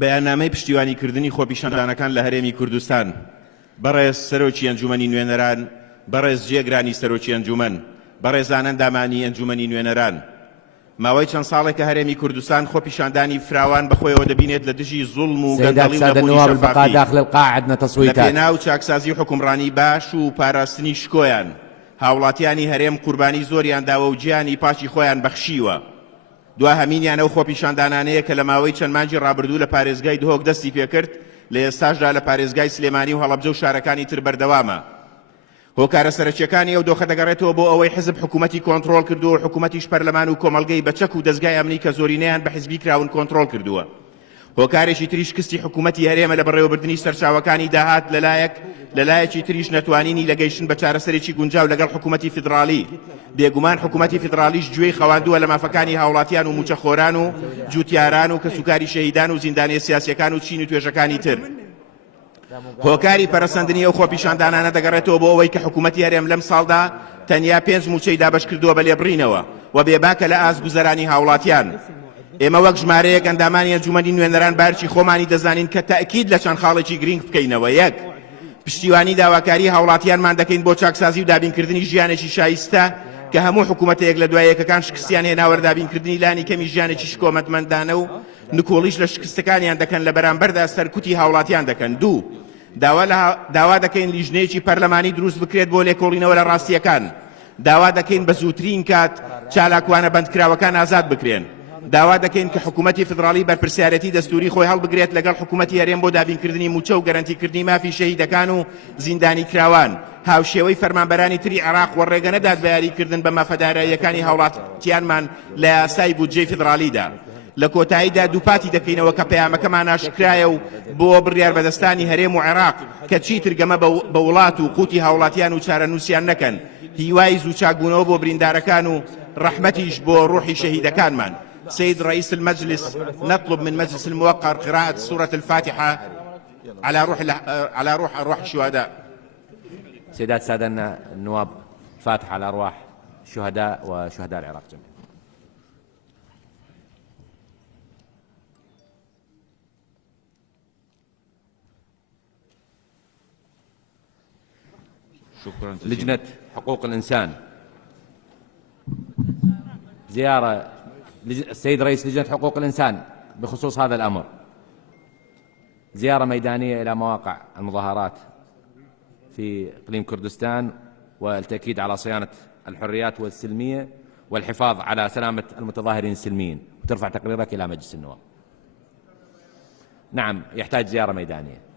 بەیاننامەی پشتیوانیکردنی خۆپیشاندانەکان لە هەرێمی کوردستان بەڕێز سەرۆکی ئەنجومەنی نوێنەران، بەڕێز جێگرانی سەرۆکی ئەنجومەن، بەڕێزانە ئەندامانی ئەنجومەنی نوێنەران، ماوەی چەند ساڵێک کە هەرێمی کوردستان خۆپیشاندانی فراوان بەخۆیەوە دەبینێت لە دژی زوڵم و گەندەڵی و نەبوونی شەفافی لە پێناو چاکسازی حکومڕانی باش و پاراستنی شکۆیان هاوڵاتیانی هەرێم قوربانی زۆریان داوە و گیانی پاچی خۆیان بەخشیوە. دوا هەمینیان ئەو خۆپیشاندانانەیە کە لە ماوەی چەند مانگی ڕابردوو لە پارێزگای دهۆک دەستی پێکرد، لە ئێستاشدا لە پارێزگای سلێمانی و هەڵەبجە و شارەکانی تر بەردەوامە. هۆکارە سەرچیەکانی ئەو دۆخە دەگەڕێتەوە بۆ ئەوەی حزب حکوومەتی کۆنتڕۆڵ کردووە و حکوومەتیش پەرلەمان و کۆمەڵگەی بەچەک و دەستگای ئەمنی کە زۆرینەیان بە حیزبی کراون کۆنتڕۆڵ کردووە. هۆکارێکی تریش کستی حکوومەتی هەرێمە لە بەڕێوەبردننی سەرچاوەکانی داهات لەلایەکی تریش نەتوانینی لە گەیشتن بە چارەسەرێکی گونجاو لەگەڵ حکوومەتی فیدراڵی. بێگومان حکوومەتی فیدراڵیش گوێی خەواندووە لە مافەکانی هاوڵاتیان و موچەخۆران و جوتیاران و کەسوکاری شەهیدان و زیندانیە سیاسیەکان و چین و توێژەکانی تر. هۆکاری پەرەسەندنی ئەو خۆپیشاندانانە دەگەڕێتەوە بۆ ئەوەی کە حکوومەتی هەرێم لەم ساڵدا تەنیا 5 موچەی دابەش کردووە بە لێبڕینەوە و بێباکە لە ئازگوزەرانی هاوڵاتیان. ئێمە وەک ژمارەیەک ئەندامانی ئەنجومەنی نوێنەران بارچی خۆمانی دەزانین کە تەئکید لە چەند خاڵێکی گرنگ بکەینەوە. یەک، پشتیوانی داواکاری هاوڵاتیانمان دەکەین بۆ چاکسازی و دابینکردنی ژیانێکی شایستە کە هەموو حکوومەتەیەک لە دوای یەکەکان شکستیان هێناوە دابینکردنی لانی کەمی ژیانێکی شکۆمەتمەندانە و نکۆڵیش لە شکستەکانیان دەکەن لە بەرامبەردا سەرکوتی هاوڵاتیان دەکەن. دوو، داوا دەکەین لیژنەیەکی پەرلەمانی دروست بکرێت بۆ لێکۆڵینەوە لە ڕاستیەکان. داوا دەکەین بە زووترین کات چالاکوانە بەندکراوەکان ئازاد بکرێن. داوا دەکەین کە حکوومەتی فدراڵی بەرپرسیارەتی دەستوری خۆی هەڵبگرێت لەگەڵ حکوومەتی هەرێم بۆ دابینکردنی موچە و گەرانتیکردنی مافی شەهیدەکان و زیندانی کراوان. هاوشێوەی فەرمانبەرانی تری عێراق وەڕێگە نەدات بە یاریکردن بە مافەداراییەکانی هاوڵاتیانمان لە یاسای بودجەی فدراڵیدا. لە کۆتاییدا دووپاتی دەکەینەوە کە پەیامەکەمان ئاشکرایە و بۆ بڕیار بەدەستانی هەرێم و عێراق کە چیتر گەمە بە وڵات و قوتی هاوڵاتیان و چارەنووسیان نەکەن، هیوای زوو بۆ بریندارەکان و ڕەحمەتیش بۆ ڕوحی شەهیدەکانمان. سيد رئيس المجلس، نطلب من مجلس الموقر قراءة سورة الفاتحة على روح الشهداء. سيدات السادة النواب، فاتحة على أرواح الشهداء وشهداء العراق جميعا. شكرا. لجنة حقوق الإنسان، زيارة السيد رئيس لجنة حقوق الإنسان بخصوص هذا الأمر، زيارة ميدانية إلى مواقع المظاهرات في إقليم كردستان والتأكيد على صيانة الحريات والسلمية والحفاظ على سلامة المتظاهرين السلميين، وترفع تقريرك إلى مجلس النواب. نعم، يحتاج زيارة ميدانية.